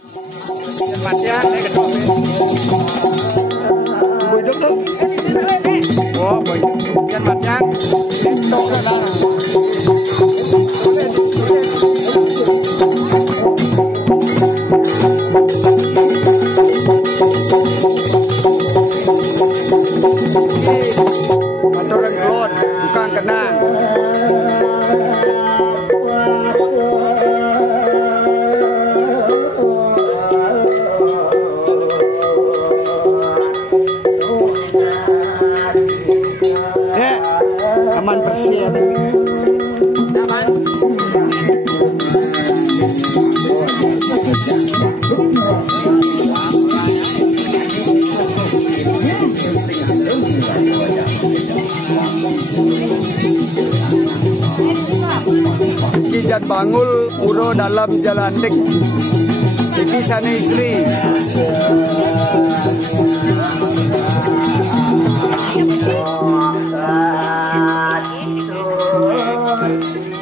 Matnya saya ke topi. Bujuk tuh. Oh, bujuk. Biar matnya. Tok lah. Maturan kelon, bukan kenang. Aman bersih ya. Aman. Kijat Bangul Puro dalam Jalantik. Iki sana istri.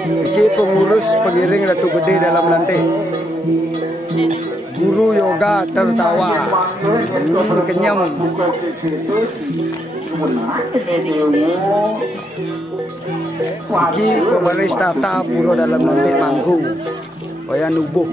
Iki pengurus pengiring Ratu Gede dalam lantai. Guru yoga tertawa. Kenyam. Iki pewaris tata Puro dalam lantai Mangku. Waya nubuh.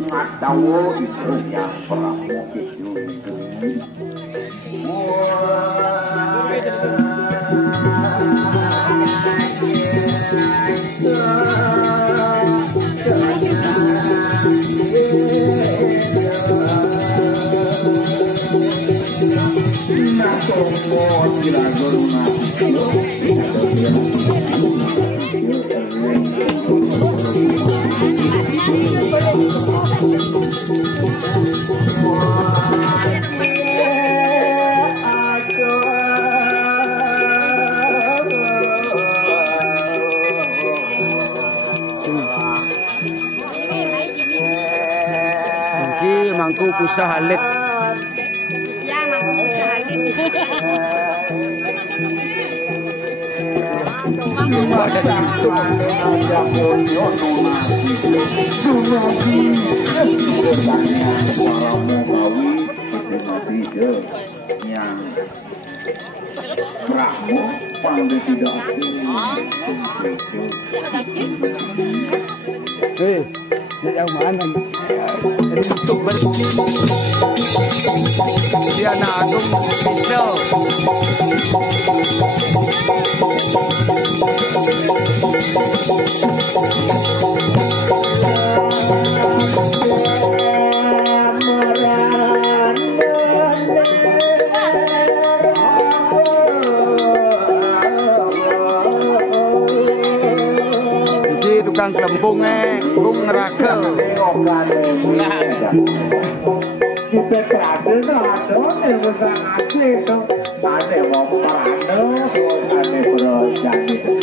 Mangku Pusah Halit. Ya, Mangku Pusah Halit. Hei, yang mana? Untuk dia nak agung itu. Tukang kelempungnya, bung neraka. Kita kerada ada yang besar asli itu, ada mau parade, ada berjalan itu.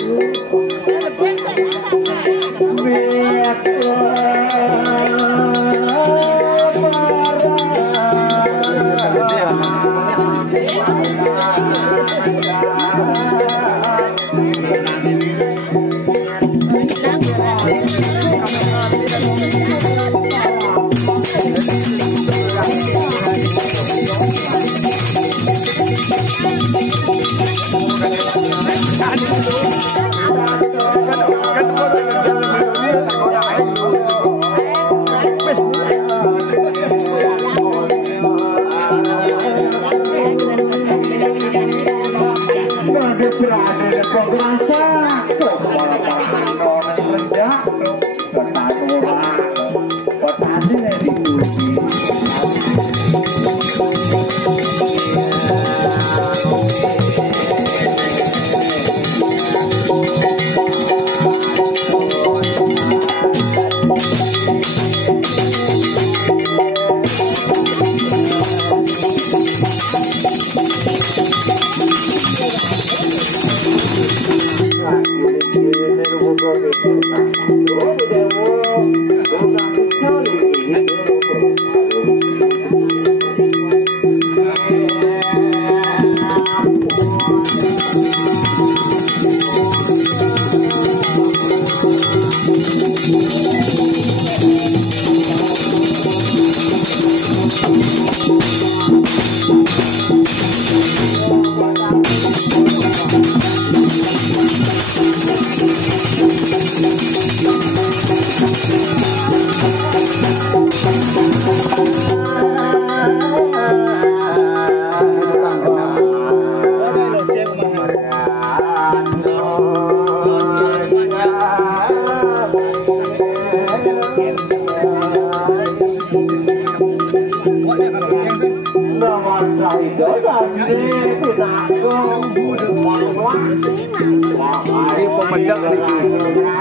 Ini pemedak lagi.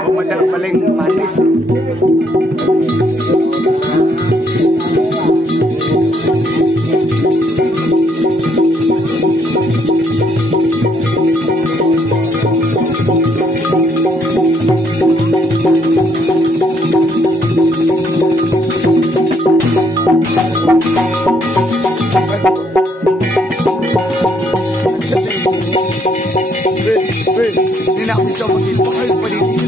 Pemedak paling manis. Ini nak bisa pergi pahal pada ini.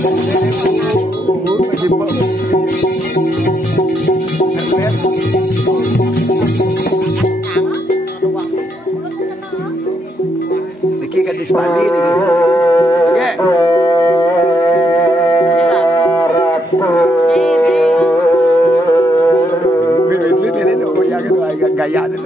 Pergi pahal. Lagi kan di Bali lagi. Okey. Ini nak goyang tu agak gaya tu.